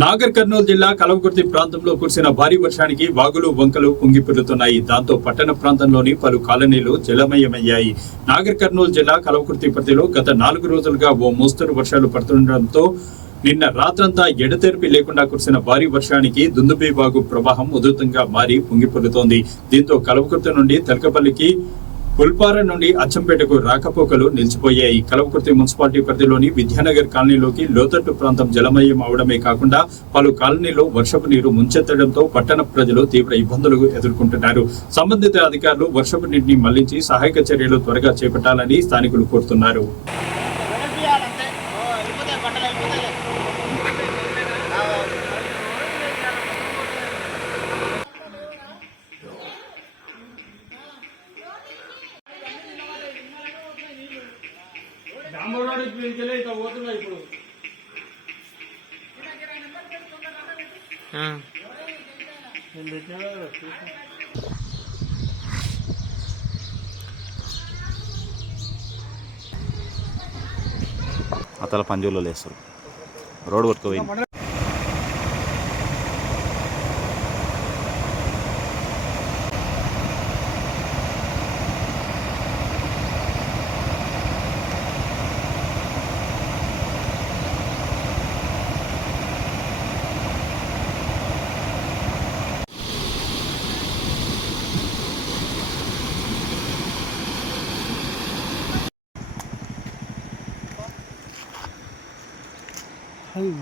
నాగర్ కర్నూలు జిల్లా కలవకుర్తి ప్రాంతంలో కురిసిన భారీ వర్షానికి వాగులు వంకలు పొంగిపొర్లుతున్నాయి. దాంతో పట్టణ ప్రాంతంలోని పలు కాలనీలు జలమయమయ్యాయి. నాగర్ కర్నూలు జిల్లా కలవకుర్తి పరిధిలో గత 4 రోజులుగా ఓ మోస్తరు వర్షాలు పడుతుండటంతో నిన్న రాత్రంతా ఎడతెరిపి లేకుండా కురిసిన భారీ వర్షానికి దుందుబి వాగు ప్రవాహం ఉధృతంగా మారి పొంగిపొర్లుతోంది. దీంతో కలవకుర్తి నుండి తెలకపల్లికి, పుల్పార నుండి అచ్చంపేటకు రాకపోకలు నిలిచిపోయాయి. కలవకుర్తి మున్సిపాలిటీ పరిధిలోని విద్యానగర్ కాలనీలోకి లోతట్టు ప్రాంతం జలమయం అవడమే కాకుండా పలు కాలనీలో వర్షపు నీరు ముంచెత్తడంతో పట్టణ ప్రజలు తీవ్ర ఇబ్బందులు ఎదుర్కొంటున్నారు. సంబంధిత అధికారులు వర్షపు నీటిని మళ్లించి సహాయక చర్యలు త్వరగా చేపట్టాలని స్థానికులు కోరుతున్నారు. అతల పంజుల్లో లేస్తారు రోడ్డు కొట్టుకుపోయింది.